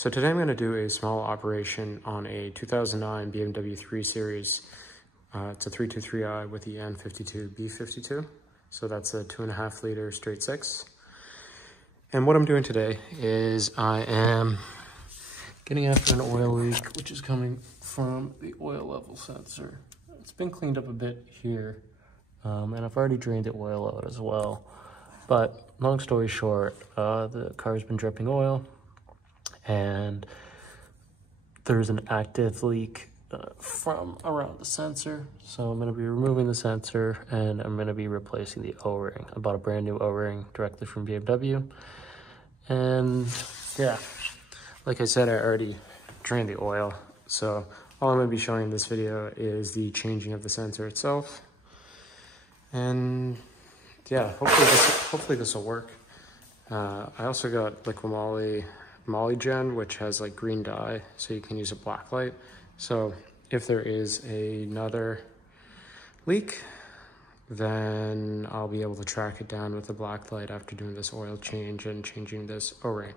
So today I'm going to do a small operation on a 2009 BMW 3 Series. It's a 323i with the N52B52. So that's a 2.5 liter straight six. And what I'm doing today is I am getting after an oil leak, which is coming from the oil level sensor. It's been cleaned up a bit here, and I've already drained the oil out as well. But long story short, the car's been dripping oil, and there's an active leak from around the sensor. So I'm going to be removing the sensor and I'm going to be replacing the O-ring. I bought a brand new O-ring directly from BMW. And yeah, like I said, I already drained the oil. So all I'm going to be showing in this video is the changing of the sensor itself. And yeah, hopefully this will work. I also got liquid moly gen, which has like green dye, so you can use a black light. So if there is another leak, then I'll be able to track it down with the black light after doing this oil change and changing this O-ring.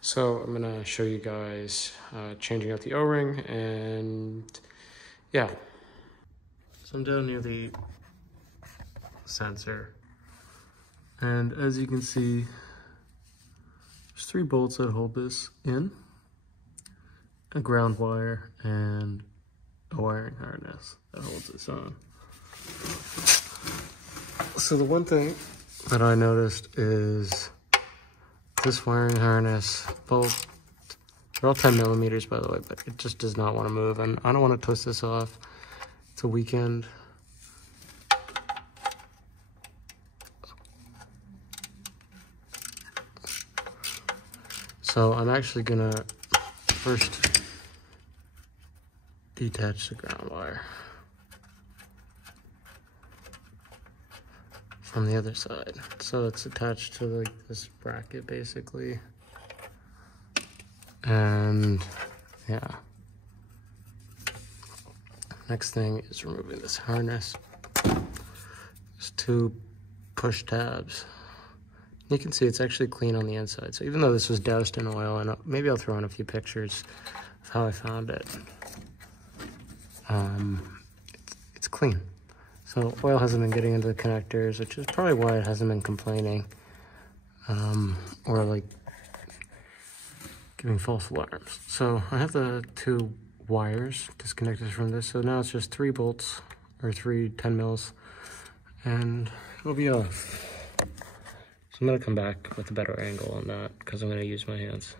So I'm gonna show you guys changing out the O-ring, and yeah. So I'm down near the sensor, and as you can see, there's 3 bolts that hold this in, a ground wire, and a wiring harness that holds this on. So the one thing that I noticed is this wiring harness, both, they're all 10 millimeters by the way, but it just does not want to move, and I don't want to twist this off. It's a weekend. So I'm actually gonna first detach the ground wire from the other side. So it's attached to like this bracket basically. And yeah. Next thing is removing this harness. There's 2 push tabs. You can see it's actually clean on the inside. So even though this was doused in oil, and maybe I'll throw in a few pictures of how I found it, it's clean. So oil hasn't been getting into the connectors, which is probably why it hasn't been complaining, or like giving false alarms. So I have the 2 wires disconnected from this. So now it's just 3 bolts, or 3 10 mils, and it'll be off. I'm gonna come back with a better angle on that because I'm gonna use my hands.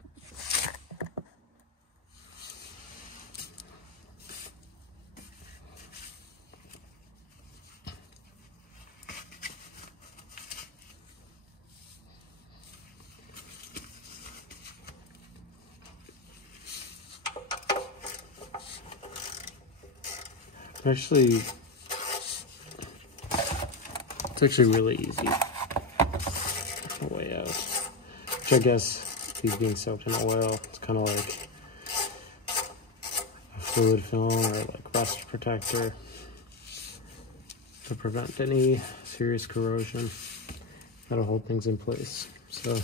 It's actually really easy. Way out, which I guess these being soaked in oil, it's kind of like a fluid film or like rust protector to prevent any serious corrosion. That'll hold things in place. So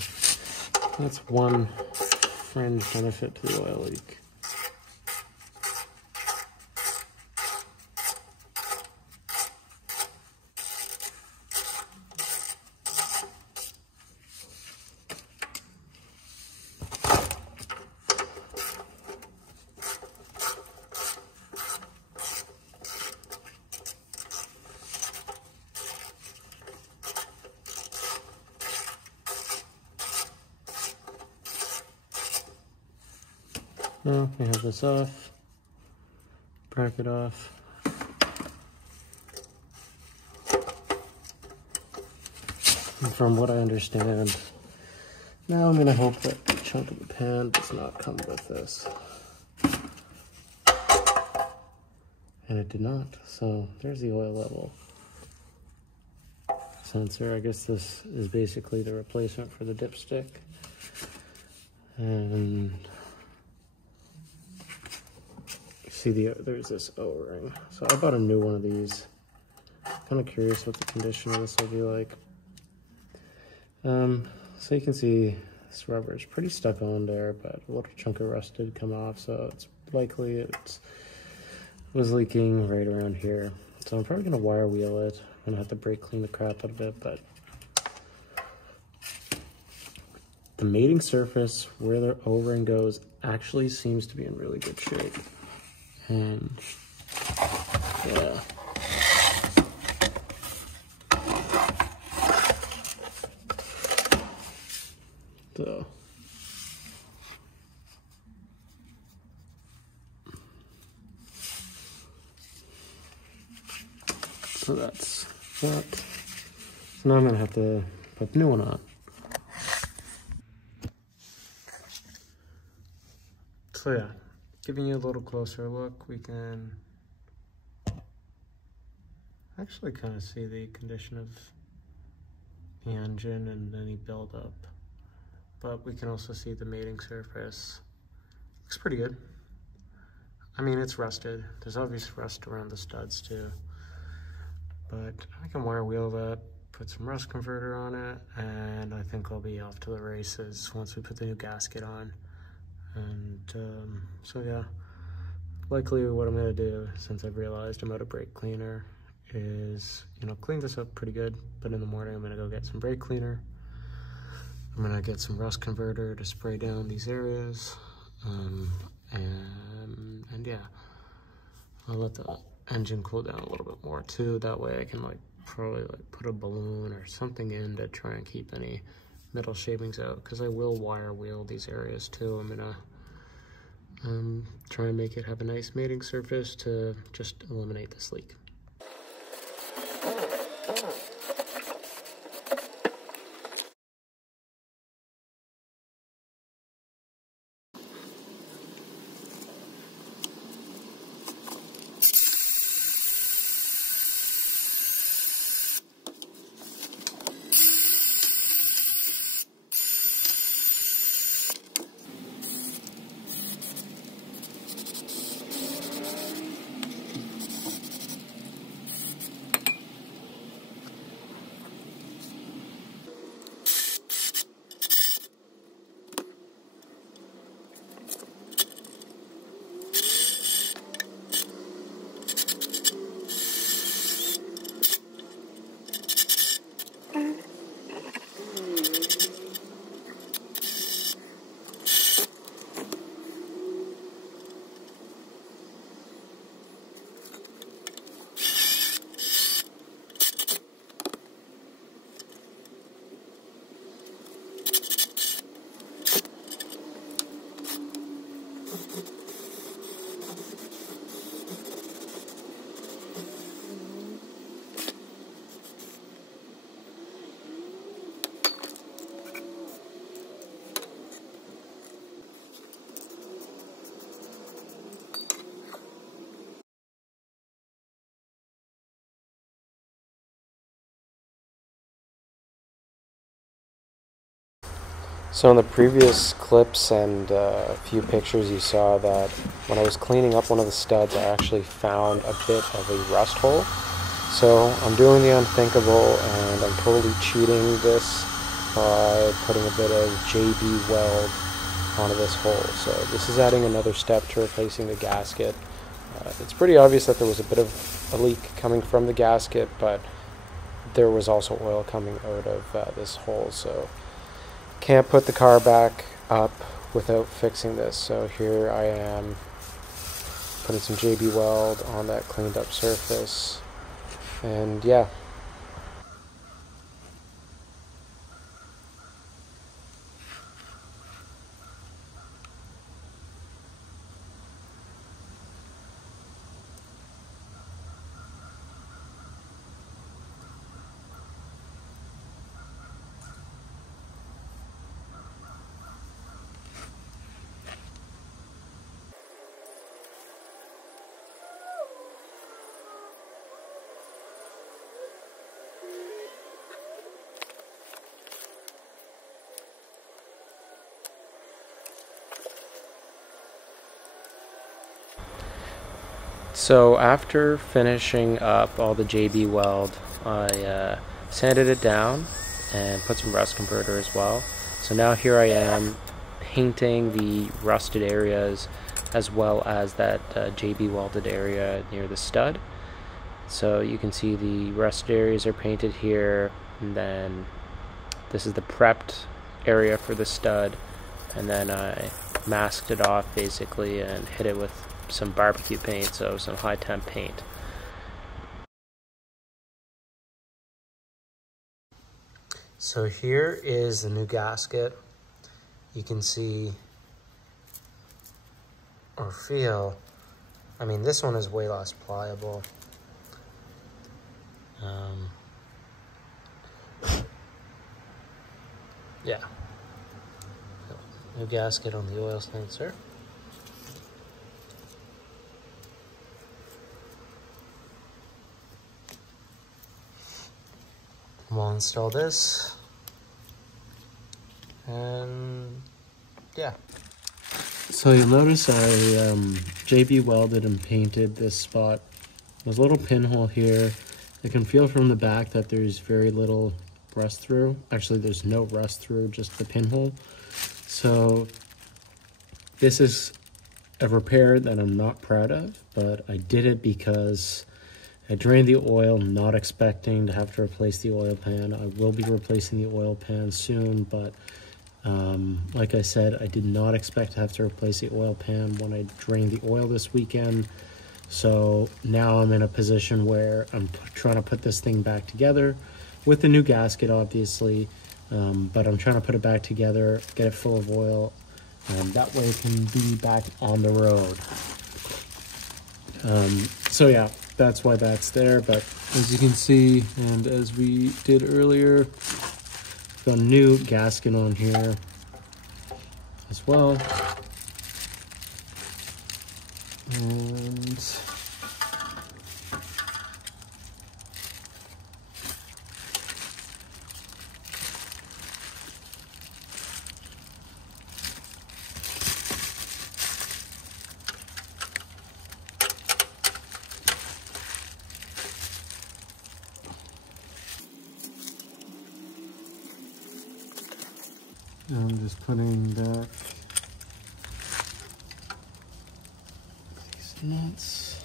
that's one fringe benefit to the oil leak. Now we have this off, bracket off. And from what I understand, now I'm going to hope that the chunk of the pan does not come with this. And it did not, so there's the oil level sensor. I guess this is basically the replacement for the dipstick. And see there's this O-ring. So I bought a new one of these. Kind of curious what the condition of this will be like. So you can see this rubber is pretty stuck on there, but a little chunk of rust did come off, so it's likely it was leaking right around here. So I'm probably gonna wire wheel it. I'm gonna have to brake clean the crap out of it, but the mating surface where the O-ring goes actually seems to be in really good shape. And yeah. So that's that. So now I'm gonna have to put the new one on. So yeah, giving you a little closer look, we can actually kind of see the condition of the engine and any buildup. But we can also see the mating surface. Looks pretty good. I mean, it's rusted. There's obvious rust around the studs too. But I can wire wheel that, put some rust converter on it, and I think I'll be off to the races once we put the new gasket on. And so yeah, likely what I'm gonna do, since I've realized I'm out of brake cleaner, is, you know, clean this up pretty good, but in the morning I'm gonna go get some brake cleaner. I'm gonna get some rust converter to spray down these areas, and yeah, I'll let the engine cool down a little bit more too. That way I can probably put a balloon or something in to try and keep any metal shavings out, because I will wire wheel these areas too. I'm gonna try and make it have a nice mating surface to just eliminate this leak. So in the previous clips and a few pictures you saw that when I was cleaning up one of the studs, I actually found a bit of a rust hole. So I'm doing the unthinkable, and I'm totally cheating this by putting a bit of JB weld onto this hole. So this is adding another step to replacing the gasket. It's pretty obvious that there was a bit of a leak coming from the gasket, but there was also oil coming out of this hole. So can't put the car back up without fixing this. So here I am putting some JB weld on that cleaned up surface, and yeah. So after finishing up all the JB weld, I sanded it down and put some rust converter as well. So now here I am painting the rusted areas as well as that JB welded area near the stud. So you can see the rusted areas are painted here, and then this is the prepped area for the stud, and then I masked it off basically and hit it with some barbecue paint, so some high temp paint. So here is the new gasket. You can see or feel, I mean, this one is way less pliable. Yeah. New gasket on the oil sensor. We'll install this, and yeah. So you'll notice I JB welded and painted this spot. There's a little pinhole here. I can feel from the back that there's very little rust through. Actually, there's no rust through, just the pinhole. So this is a repair that I'm not proud of, but I did it because I drained the oil, not expecting to have to replace the oil pan. I will be replacing the oil pan soon, but like I said, I did not expect to have to replace the oil pan when I drained the oil this weekend. So now I'm in a position where I'm trying to put this thing back together with the new gasket, obviously, but I'm trying to put it back together, get it full of oil, and that way it can be back on the road. So yeah, that's why that's there. But as you can see, and as we did earlier, got a new gasket on here as well. And I'm just putting back these nuts.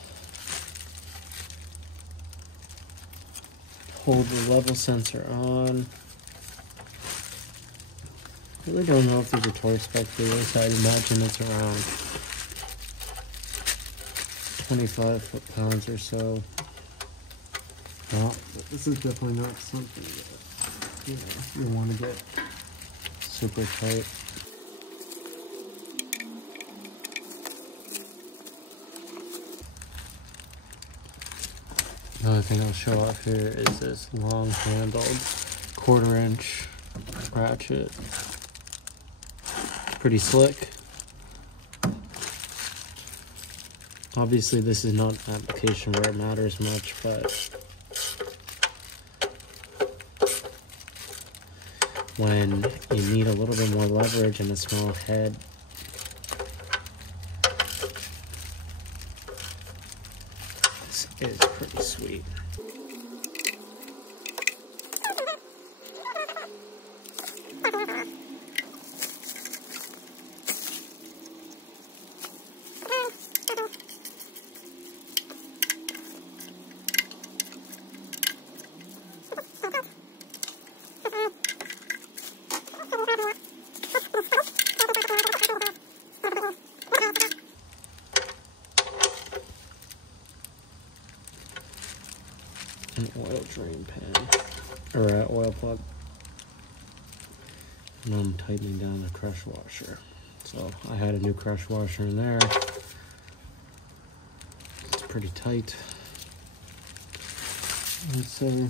Hold the level sensor on. Really don't know if there's a torque spec for this. I'd imagine it's around 25 foot-pounds or so. Well, this is definitely not something that, you know, you want to get super tight. Another thing I'll show off here is this long-handled 1/4 inch ratchet. Pretty slick. Obviously this is not an application where it matters much, but when you need a little bit more leverage and a small head, this is pretty sweet. An oil drain pan, or an oil plug. And I'm tightening down the crush washer. So I had a new crush washer in there. It's pretty tight. I'd say.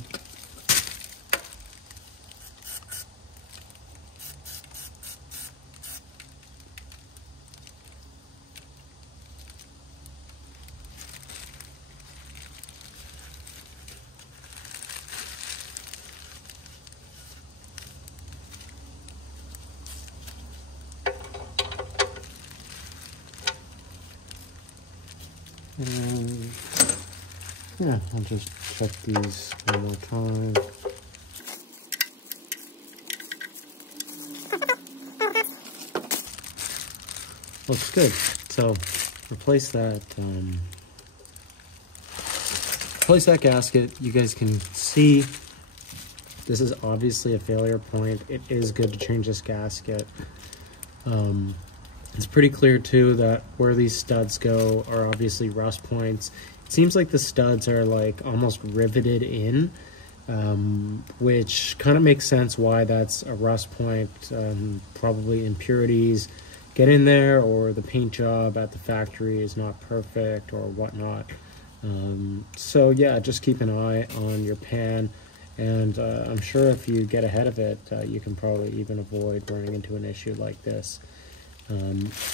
And yeah, I'll just check these one more time. looks good. So replace that gasket. You guys can see this is obviously a failure point. It is good to change this gasket. It's pretty clear too that where these studs go are obviously rust points. It seems like the studs are like almost riveted in, which kind of makes sense why that's a rust point. Probably impurities get in there, or the paint job at the factory is not perfect or whatnot. So yeah, just keep an eye on your pan, and I'm sure if you get ahead of it, you can probably even avoid running into an issue like this.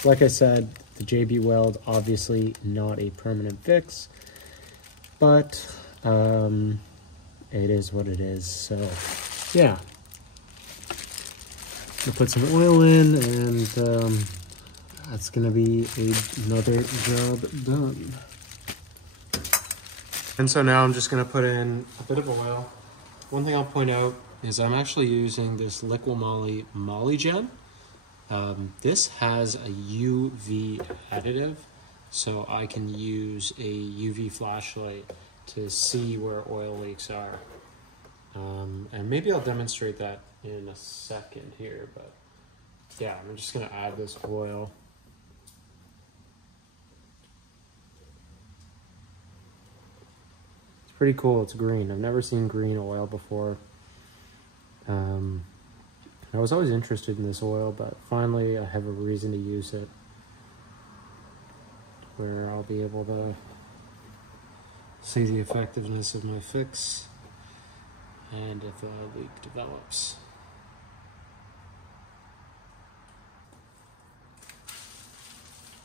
Like I said, the JB Weld, obviously not a permanent fix, but it is what it is. So yeah, I'll put some oil in, and that's gonna be another job done. And so now I'm just gonna put in a bit of oil. One thing I'll point out is I'm actually using this Liqui Moly Gem. This has a UV additive, so I can use a UV flashlight to see where oil leaks are. And maybe I'll demonstrate that in a second here, but yeah, I'm just gonna add this oil. It's pretty cool, it's green. I've never seen green oil before. I was always interested in this oil, but finally I have a reason to use it, where I'll be able to see the effectiveness of my fix and if a leak develops.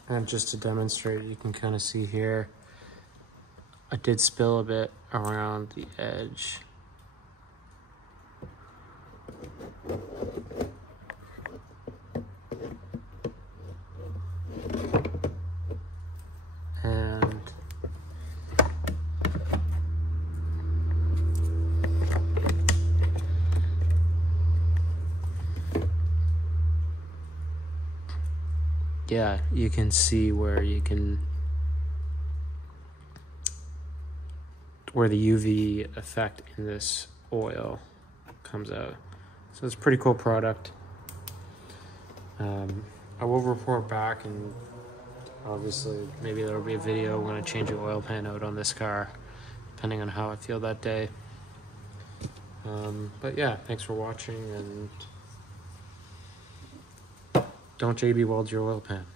And just to demonstrate, you can kind of see here, I did spill a bit around the edge. And yeah, you can see where the UV effect in this oil comes out. So it's a pretty cool product. I will report back, and obviously maybe there'll be a video when I change the oil pan out on this car, depending on how I feel that day. But yeah, thanks for watching, and don't JB Weld your oil pan.